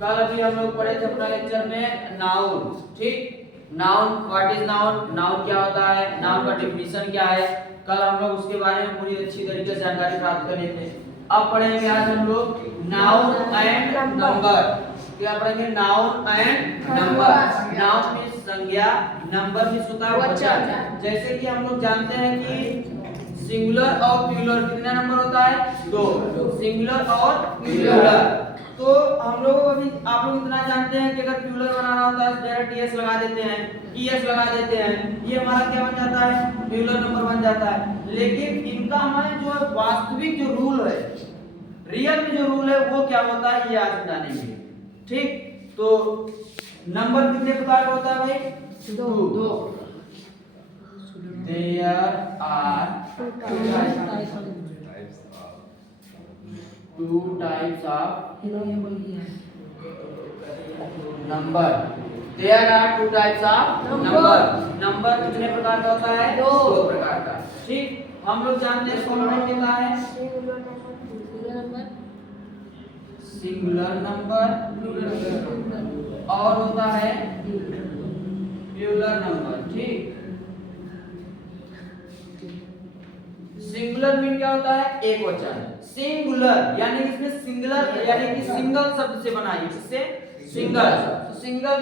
कल अभी हम लोग पढ़े थे अपना लेक्चर में नाउन, ठीक। Noun, what is noun, noun क्या होता है, नाउन का डेफिनेशन क्या है, कल हम लोग उसके बारे में पूरी अच्छी तरीके से जानकारी प्राप्त कर लिए थे। अब पढ़ेंगे आज हम लोग नाउन एंड नंबर। क्या पढ़ेंगे? Noun and number. Noun means संज्ञा, नंबर मींस होता है वचन। जैसे कि हम लोग जानते हैं कि सिंगुलर और प्लूरल कितना नंबर होता है? 2। सिंगुलर और प्लूरल। तो हम लोग अभी आप लोग इतना जानते हैं कि अगर प्लूरल बनाना होता है डायरेक्ट एस लगा देते हैं, ईएस लगा देते हैं, ये हमारा क्या बन जाता है? प्लूरल नंबर बन जाता है। लेकिन इनका हमारे जो वास्तविक जो रूल है, रियल में जो रूल है वो क्या होता है, ये आज जानेंगे, ठीक। तो नंबर कितने प्रकार का होता है भाई? 2। There are two types of number. There are two types of number. Number कितने प्रकार का होता है? 2 प्रकार का, ठीक। हम लोग जानते हैं कौन कौन होता है? सिंगुलर नंबर और होता है प्लूरल नंबर, ठीक। सिंगुलर मीन क्या होता है? एक वचन। सिंगुलर यानी इसमें सिंगुलर यानी कि सिंगल शब्द से बना है, इससे सिंगल, तो सिंगल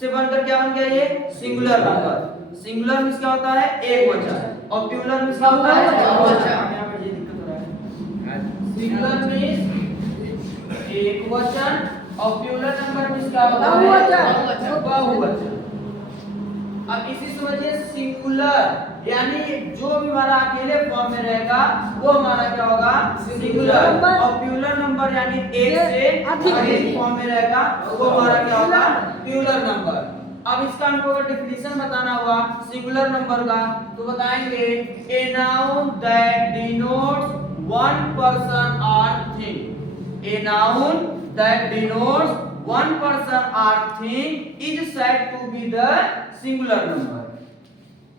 से बनकर क्या बन गया ये? Singular number. सिंगुलर मींस क्या होता है? एक वचन, और प्लूरल मींस क्या होता है? बहुवचन। यहां पर ये दिक्कत हो रहा है। सिंगुलर मींस एक वचन और प्लूरल नंबर मींस क्या होता है? बहुवचन। अब इसी से वजह सिंगुलर यानी जो भी हमारा अकेले फॉर्म में रहेगा वो हमारा क्या होगा? सिंगुलर। और प्लूरल नंबर यानी एक से अधिक फॉर्म में रहेगा वो हमारा क्या होगा? Plural number. अब इसका हमको अगर डेफिनेशन बताना हुआ सिंगुलर नंबर का तो बताएंगे a noun that denotes one person और thing. A noun that denotes one person or thing is said to be the singular number,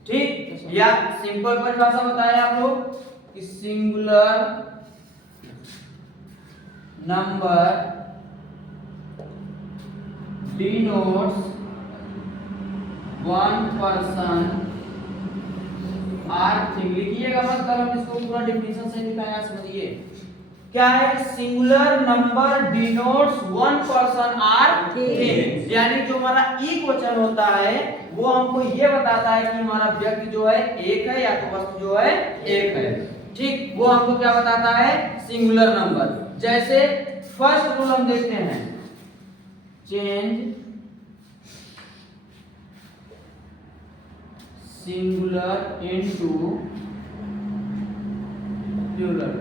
ठीक। या सिंपल परिभाषा बताए आप लोग कि singular number denotes one person or thing। लिखिएगा मत, कल हम इसको पूरा डेफिनेशन से लिखाया, समझिए क्या है? Singular number denotes one person or thing, यानी जो हमारा एक वचन होता है वो हमको ये बताता है कि हमारा व्यक्ति जो है एक है या तो वस्तु जो है एक है, ठीक। वो हमको क्या बताता है? Singular number. जैसे फर्स्ट रूल हम देखते हैं, चेंज सिंगुलर इनटू प्लूरल।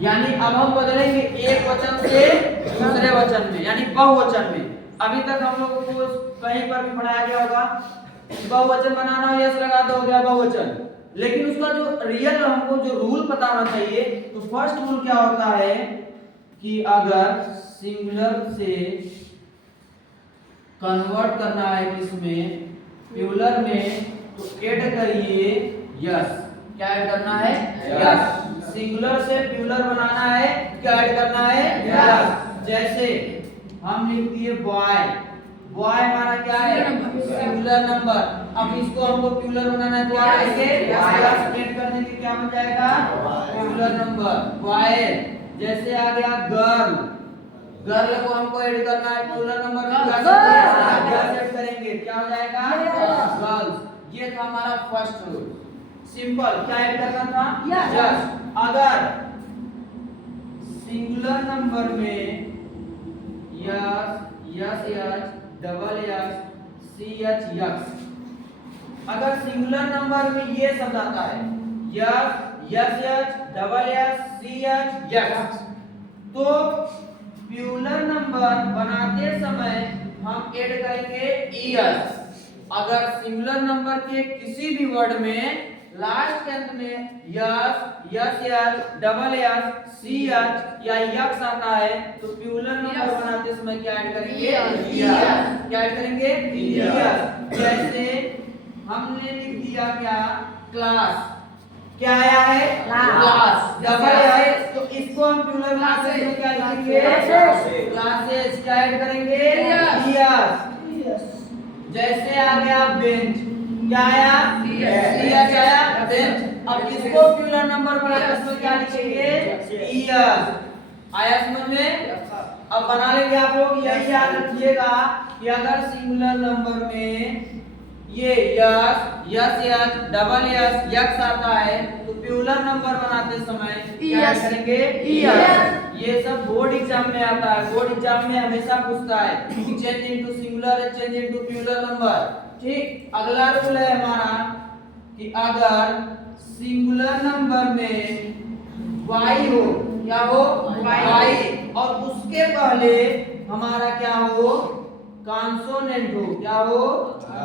यानी अब हम बदलेंगे एक वचन से दूसरे वचन में, यानी बहुवचन में। अभी तक हम लोगों को कहीं पर भी पढ़ाया गया होगा बहुवचन बनाना हो, यस लगा दो, हो गया बहुवचन। लेकिन उसका जो रियल हमको जो रूल पता होना चाहिए, तो फर्स्ट रूल क्या होता है कि अगर सिंगुलर से कन्वर्ट करना है किसमें? प्लूरल में, तो ऐड करिए यस। क्या ऐड करना है? यस। सिंगुलर से प्लूरल बनाना है, क्या ऐड करना है? यस। जैसे हम लिख दिए बॉय, बॉय हमारा क्या है? Singular number. अब इसको हमको प्लूरल बनाना है, क्या करेंगे? यस ऐड करने के क्या बन जाएगा? Plural number boy. जैसे आ गया गर्ल, गर्ल को हमको ऐड करना है प्लूरल नंबर में, क्या ऐड करेंगे? क्या हो जाएगा? गर्ल्स। ये था हमारा फर्स्ट रूल, सिंपल। क्या ऐड करना था? यस। अगर सिंगुलर नंबर में S S S double S C H S, अगर सिंगुलर नंबर में ये शब्द आता है S S S double S C H S, तो प्लूरल नंबर बनाते समय हम ऐड करेंगे ईएस। अगर सिंगुलर नंबर के किसी भी वर्ड में लास्ट के अंत में S S S double S C H या यक्स आता है तो प्लूरल नंबर बनाते समय क्या ऐड करेंगे? ईएस। क्या ऐड करेंगे? ईएस। जैसे हमने लिख दिया क्या? क्लास, क्या आया है? क्लास। डबल है तो इसको हम प्लूरल क्लासेस में क्या लिखेंगे? क्लासेस। क्या ऐड करेंगे? ईयर्स। जैसे आ गया बेंच, क्या आया? ईयर्स आया, बेंच। अब इसको प्लूरल नंबर बनाकर इसमें क्या लिखेंगे? ईयर्स। आया समझ में? अब बना लेंगे आप लोग। यही याद रखिएगा कि अगर सिंगुलर नंबर में ये yes S S double yes x आता है तो प्लूरल नंबर बनाते समय क्या करेंगे? यस। ये सब बोर्ड एग्जाम में आता है। बोर्ड एग्जाम में हमेशा पूछता है change into singular, change into plural number. ठीक। अगला रूल है हमारा कि अगर सिंगुलर नंबर में y हो, क्या हो? y, और उसके पहले हमारा क्या हो? कॉन्सोनेंट हो। क्या हो?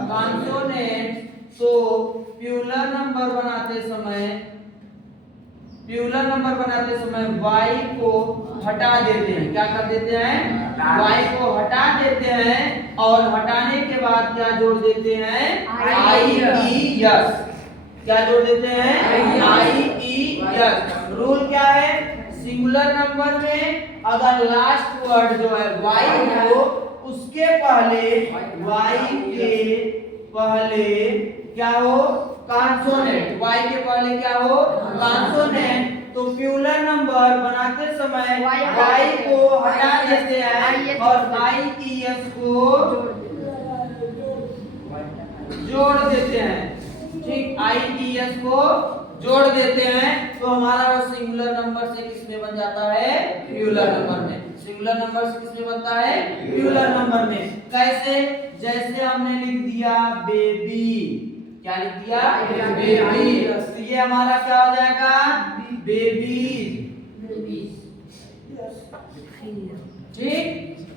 कॉन्सोनेंट। तो प्लूरल नंबर बनाते समय y को हटा देते हैं। क्या कर देते हैं? y को हटा देते हैं और हटाने के बाद क्या जोड़ देते हैं? i-e-s। क्या जोड़ देते हैं? i-e-s। रूल क्या है? सिंगुलर नंबर में अगर लास्ट वर्ड जो है y हो उसके पहले y के पहले क्या हो? कॉन्सोनेंट। y के पहले क्या हो? कॉन्सोनेंट। तो प्लूरल नंबर बनाते समय y को हटा देते हैं और i-e-s को जोड़ देते हैं। ठीक। i-e-s को जोड़ देते हैं तो हमारा वो सिंगुलर नंबर से किसमें बन जाता है? प्लूरल नंबर में। सिंगुलर नंबर से किसमें बनता है? प्लूरल नंबर में। कैसे? जैसे हमने लिख दिया बेबी। क्या लिख दिया? बेबी। तो ये हमारा क्या हो जाएगा? बेबीज। ठीक।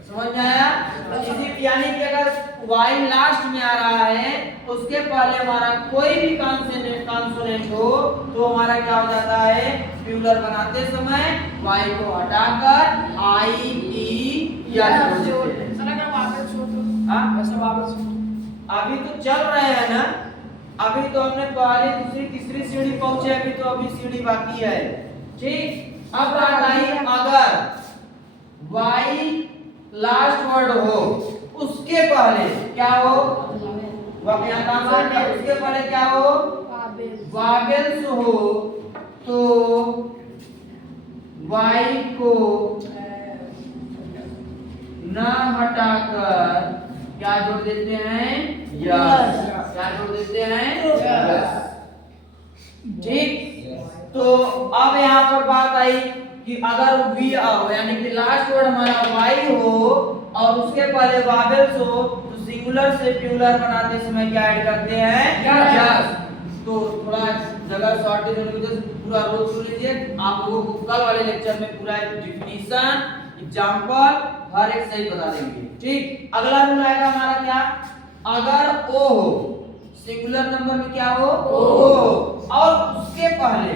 समझ में आया? इसी यानी कि अगर y लास्ट में आ रहा है उसके पहले हमारा कोई भी कॉन्सोनेंट हो तो हमारा क्या हो जाता है? प्लूरल बनाते समय y को हटाकर i-e-s जोड़ देते हैं। अभी तो चल रहे हैं ना, अभी तो हमने पहली दूसरी तीसरी सीढ़ी पहुंचे, अभी सीढ़ी बाकी है। ठीक। अब बात आई अगर y लास्ट वर्ड हो उसके पहले क्या हो? उसके पहले क्या हो? वावेल्स हो तो y को न हटाकर क्या जोड़ देते हैं? यस। क्या जोड़ देते हैं? यस। ठीक। तो अब यहाँ पर बात आई कि अगर वी आओ यानी कि लास्ट वर्ड हमारा y हो और उसके पहले वावेल्स हो तो सिंगुलर से प्लूरल बनाते समय क्या ऐड करते हैं? यस। तो थोड़ा जगह शॉर्टेज होने की वजह से पूरा रोज सुन लीजिए। आप लोगों को कल वाले लेक्चर में पूरा डिफिनीशन एग्जांपल हर एक सही बता देंगे। ठीक। अगला रूल आएगा हमारा क्या? अगर o हो, सिंगुलर नंबर में क्या हो? o हो और उसके पहले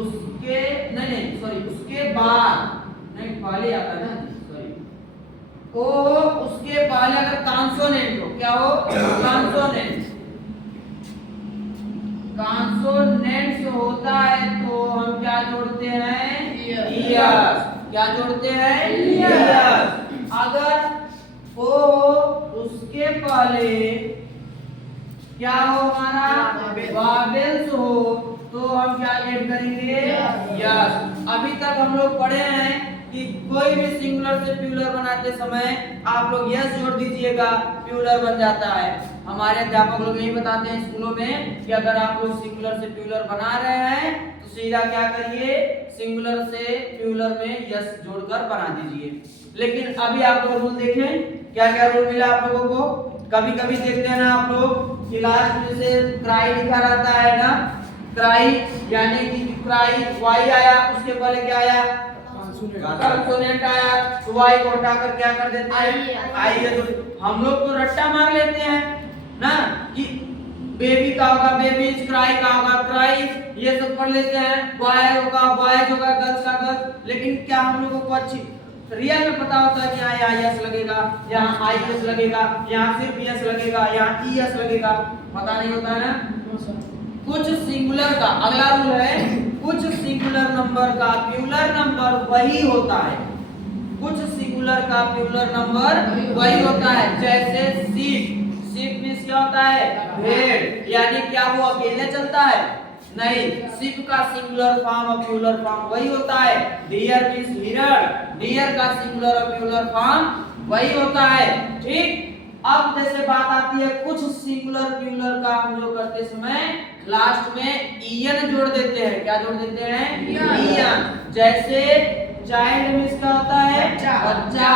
उसके बाद नहीं पहले आता है ना, सॉरी। o उसके पहले अगर कॉन्सोनेंट हो, क्या हो? कॉन्सोनेंट्स होता है तो हम क्या जोड़ते हैं? ईयर्स। क्या जोड़ते हैं? ईयर्स। अगर o हो उसके पहले क्या हो हमारा? वावेल्स हो तो हम क्या ऐड करेंगे? यस। अभी तक हम लोग पढ़े हैं कि कोई भी सिंगुलर से प्लूरल बनाते समय आप लोग यस जोड़ दीजिएगा, प्लूरल बन जाता है। हमारे अध्यापक लोग यही बताते हैं स्कूलों में कि अगर आप लोग सिंगुलर से प्लूरल बना रहे हैं तो सीधा क्या करिए? सिंगुलर से प्लूरल में यस जोड़कर बना दीजिए। लेकिन अभी आप लोग रूल देखें क्या क्या रूल मिला आप लोगों को। कभी कभी देखते हैं ना आप लोग कि लास्ट में से क्राई लिखा रहता है ना, क्राई यानी कि क्राई y आया उसके पहले क्या आया? कॉन्सोनेंट आया तो y को हटाकर क्या कर देते हैं? आई है। तो हम लोग तो रट्टा मार लेते हैं ना कि बेबी का होगा बेबीज, क्राई का होगा क्राई, ये सब पढ़ लेते हैं। बॉय होगा बॉयज होगा, गर्ल्स का गर्ल्स। लेकिन क्या हम लोगों को अच्छी रियल में पता होता है कि यहाँ आई-एस लगेगा, यहाँ आई-एस लगेगा, यहाँ सिर्फ एस लगेगा, यहाँ ई-एस लगेगा? पता नहीं होता है ना। कुछ सिंगुलर का अगला रूल है, कुछ सिंगुलर नंबर का प्यूलर नंबर वही होता है, कुछ सिंगुलर का प्यूलर नंबर वही होता है। जैसे शीप, शीप मींस क्या होता है? भेड़, यानी क्या वो अकेले चलता है? नहीं, शीप का सिंगुलर फॉर्म और प्यूलर फॉर्म वही होता है। डियर मींस हिरण, डियर का सिंगुलर और प्यूलर फॉर्म वही होता है। ठीक, अब जैसे बात आती है कुछ सिंगुलर प्यूलर का हम जो करते समय लास्ट में ईएन जोड़ देते हैं। क्या जोड़ देते हैं? ईएन। जैसे चाइल्ड मींस क्या होता है? बच्चा।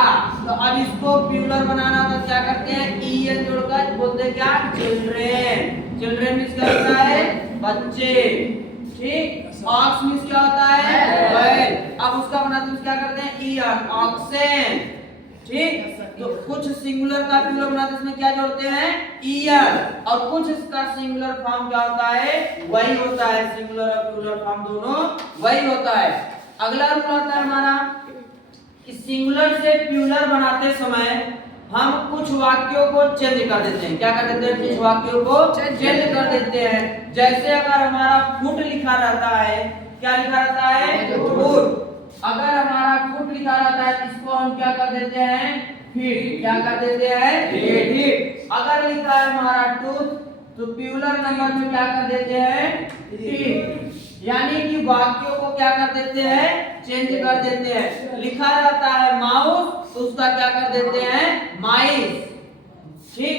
तो अब इसको प्यूलर बनाना तो क्या करते हैं? ईएन जोड़कर बोलते हैं क्या? चिल्ड्रेन। चिल्ड्रेन मींस क्या होता है? बच्चे। ठीक, ऑक्स मींस क्या होता है? बैल। अब उसका बनाते हैं क्या करते हैं? ईएन, ऑक्सेन। ठीक, तो कुछ सिंगुलर का प्यूलर बनाते इसमें क्या जोड़ते हैं? ईयर। और कुछ इसका सिंगुलर फॉर्म क्या होता है? वही होता है, सिंगुलर और प्यूलर फॉर्म दोनों वही होता है। अगला रूल आता है हमारा कि सिंगुलर से प्यूलर बनाते समय हम कुछ वाक्यों को चेंज कर देते हैं। क्या कर देते हैं? कुछ वाक्यों को चेंज कर देते हैं। जैसे अगर हमारा फुट लिखा रहता है, क्या लिखा रहता है? फुट। अगर हमारा फुट लिखा रहता है इसको हम क्या कर देते हैं? फीट। क्या कर देते हैं? फीट। अगर लिखा है हमारा टूथ तो प्यूलर नंबर में क्या कर देते हैं? टीथ। यानी कि वाक्यों को क्या कर देते हैं? चेंज कर देते हैं। लिखा रहता है माउस तो उसका क्या कर देते हैं? माइस। ठीक,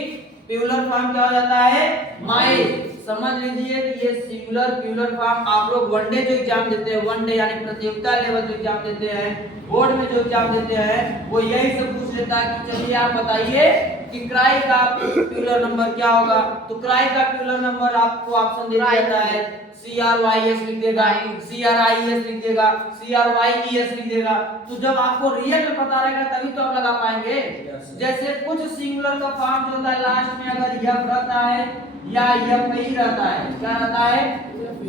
प्यूलर फॉर्म क्या हो जाता है? माइस। समझ लीजिए कि ये सिंगुलर प्यूलर फॉर्म आप लोग वनडे जो एग्जाम देते हैं, वनडे यानी प्रतियोगिता लेवल जो एग्जाम देते हैं, बोर्ड में जो एग्जाम देते हैं, वो यही सब पूछ लेता है कि चलिए आप बताइए कि क्राई का प्यूलर नंबर क्या होगा। तो क्राई का प्यूलर नंबर आपको ऑप्शन दे दिया जाता है, CRYS लिख देगा, CRIES लिख देगा, CRYES लिख देगा। तो जब आपको रियल में पता रहेगा तभी तो आप लगा पाएंगे। जैसे कुछ सिंगुलर का फॉर्म जो होता है लास्ट में अगर यप रहता है या यप ही रहता है, क्या रहता है?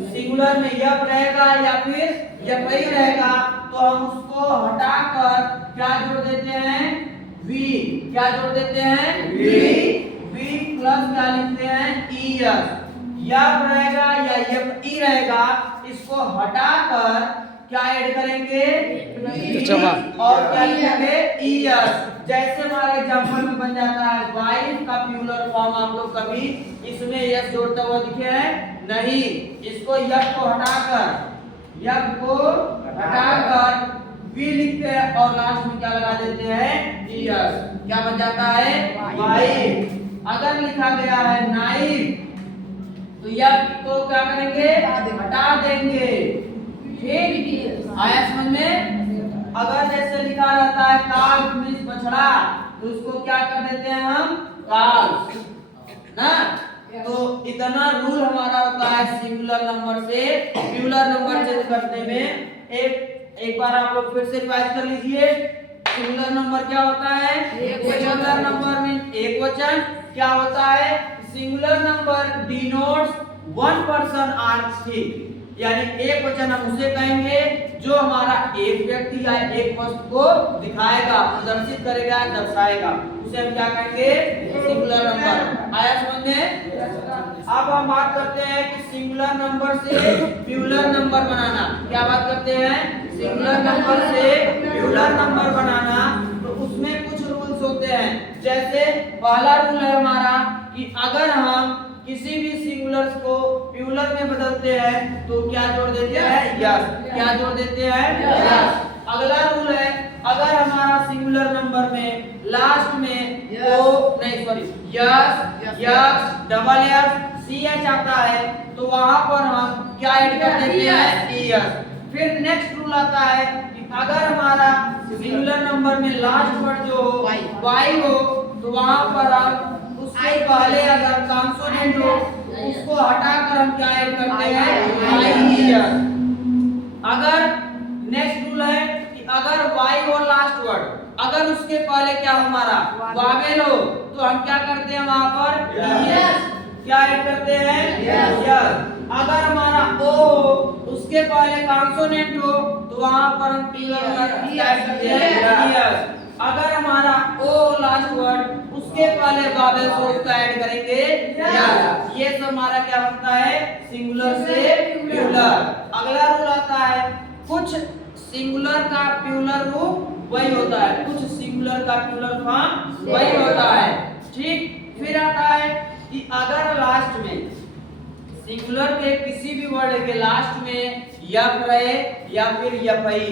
सिंगुलर में यप रहेगा या फिर यप ही रहेगा तो हम उसको हटाकर क्या जोड़ देते हैं? वी। क्या जोड़ देते हैं? वी प्लस क्या लिखते हैं? ईएस। यप रहेगा या यप ई रहेगा, इसको हटाकर क्या ऐड करेंगे? और क्या लिखेंगे? ईएस। जैसे हमारा एग्जांपल में बन जाता है वाइफ का प्यूलर फॉर्म। आप लोग कभी इसमें यस जोड़ता हुआ दिखे हैं? नहीं। इसको यप को हटाकर वी लिखते हैं और लास्ट में क्या लगा देते हैं? ईएस। क्या बन जाता है? वाइफ। अगर लिखा गया है नाइफ तो यप को क्या करेंगे? हटा देंगे। ठीक, आया समझ में? अगर जैसे लिखा रहता है काल मींस बछड़ा तो उसको क्या कर देते हैं हम? काल ना। तो इतना रूल हमारा होता है सिंगुलर नंबर से प्यूलर नंबर चेंज करने में। एक बार आप लोग फिर से रिवाइज कर लीजिए। सिंगुलर नंबर क्या होता है? सिंगुलर नंबर मीन एक वचन। क्या होता है? Singular number denotes one person or thing, यानी एक वचन हम उसे कहेंगे जो हमारा एक व्यक्ति या एक वस्तु को दिखाएगा, प्रदर्शित करेगा, दर्शाएगा, उसे हम क्या कहेंगे? Singular number. आया समझ में? अब हम बात करते हैं कि सिंगुलर नंबर से प्यूलर नंबर बनाना। क्या बात करते हैं? सिंगुलर नंबर से प्यूलर नंबर बनाना। तो उसमें कुछ रूल्स होते हैं। जैसे पहला रूल है हमारा कि अगर हम किसी भी सिंगुलर्स को प्यूलर में बदलते हैं तो क्या जोड़ देते हैं? यस। क्या जोड़ देते हैं? यस। अगला रूल है अगर हमारा सिंगुलर नंबर में लास्ट में यस डबल एस CH आता है तो वहां पर हम क्या ऐड कर देते हैं? ES। फिर नेक्स्ट रूल आता है कि अगर हमारा सिंगुलर नंबर में लास्ट वर्ड जो हो Y हो तो वहां पर हम उसके पहले अगर कॉन्सोनेंट हो उसको हटाकर हम क्या ऐड करते हैं? IES। अगर नेक्स्ट रूल है कि अगर Y हो लास्ट वर्ड, अगर उसके पहले क्या हो हमारा वावेल हो तो हम क्या करते हैं? वहां पर ES क्या ऐड करते हैं? यस। अगर हमारा O हो उसके पहले कॉन्सोनेंट हो तो वहां पर हम क्या ऐड करते हैं? यस। अगर हमारा ओ लास्ट वर्ड उसके पहले वावेल हो उसका ऐड करेंगे यस। ये सब हमारा क्या बनता है सिंगुलर से प्लूरल। अगला रूल आता है कुछ सिंगुलर का प्लूरल रूप वही होता है, कुछ सिंगुलर का प्लूरल फॉर्म वही होता है। ठीक, फिर आता है कि अगर लास्ट में सिंगुलर के किसी भी वर्ड के लास्ट में यफ रहे या फिर यफई,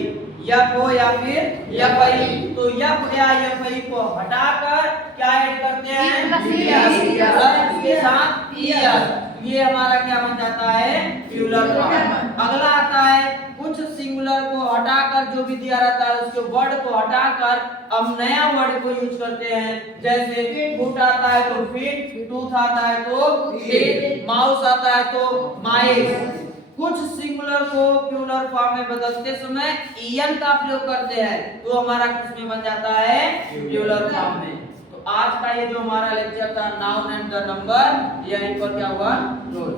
यफ हो या फिर यफई, तो यफ या यफई को हटाकर क्या ऐड करते हैं और इसके साथ ईएस। ये हमारा क्या बन जाता है प्लूरल फॉर्म। अगला आता है कुछ सिंगुलर को हटाकर जो भी दिया रहता है उसके वर्ड को हटाकर हम नया वर्ड को यूज करते हैं। जैसे फुट आता है तो फीट, टूथ आता है तो टीथ, माउस आता है तो माइस। कुछ सिंगुलर को प्लूरल फॉर्म में बदलते समय ईएन का प्रयोग करते हैं तो हमारा किस में बन जाता है प्लूरल फॉर्म में। तो आज का ये जो हमारा लेक्चर था नाउन एंड द नंबर, यहीं पर क्या हुआ क्लोज।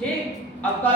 ठीक, अब